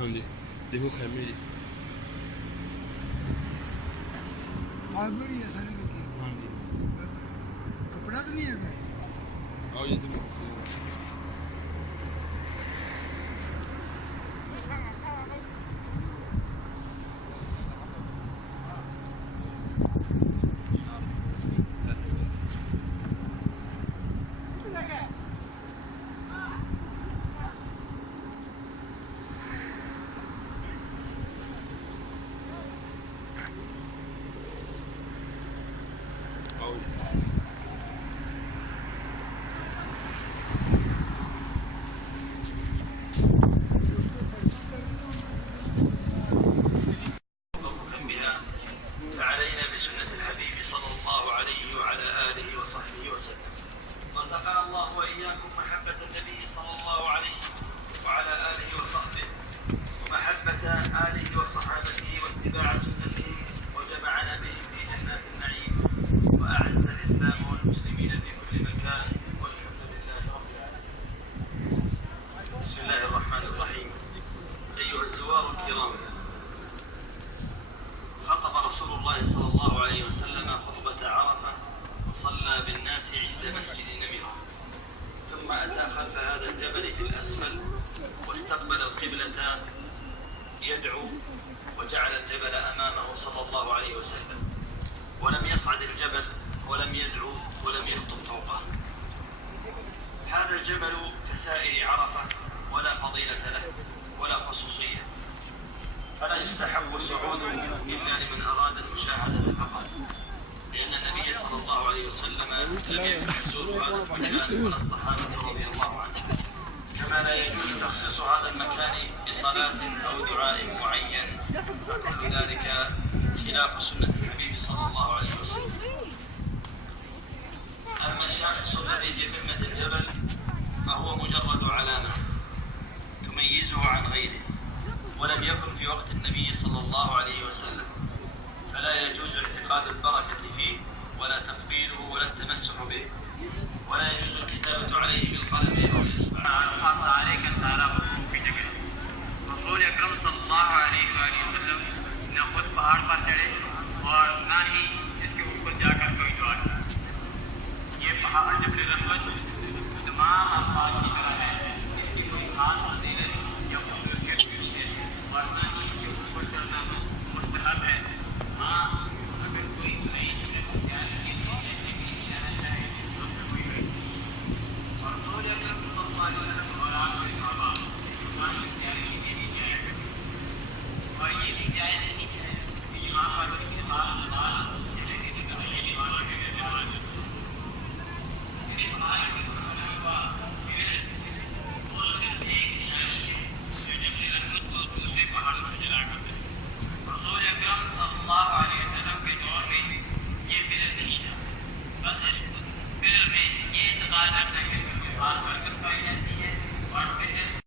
ਹਾਂਜੀ ਦੇਖੋ ਖੈਮੇ ਜੀ। ਆਹ ਬੜੀ ਹੈ ਸਾਰੀ ਲੱਗੀ। ਹਾਂਜੀ ਕਪੜਾ ਤਾਂ ਨਹੀਂ ਹੈ ਮੈਂ ਆਓ ਜੀ ਤੁਸੀਂ ਆਓ ਜੀ। فعلينا بسنة الحبيب صلى الله عليه وعلى آله وصحبه وسلم. رزقنا الله وإياكم محبة النبي صلى الله عليه وعلى آله وصحبه ومحبة آله وصحابته واتباع سنته وجمعنا بهم في جنات النعيم وأعز الإسلام والمسلمين في كل مكان والحمد لله رب العالمين. بسم الله الرحمن الرحيم. أيها الزوار الكرام، خطب رسول الله صلى الله عليه وسلم خطبة عرفة وصلى بالناس عند مسجد نمرة، ثم أتى خلف هذا الجبل في الأسفل واستقبل القبلة يدعو وجعل الجبل أمامه صلى الله عليه وسلم، ولم يصعد الجبل ولم يدعو ولم يخطب فوقه. هذا الجبل كسائر عرفة ولا فضيلة له ولا خصوصية، فلا يستحق صعوده إلا لمن أراد المشاهدة فقط، لأن النبي صلى الله عليه وسلم لم يكن يزور هذا المكان ولا الصحابة رضي الله عنهم، كما لا يجوز تخصيص هذا المكان بصلاة أو دعاء معين، فكل ذلك خلاف سنة الحبيب صلى الله عليه وسلم. أما الشخص الذي في ذمة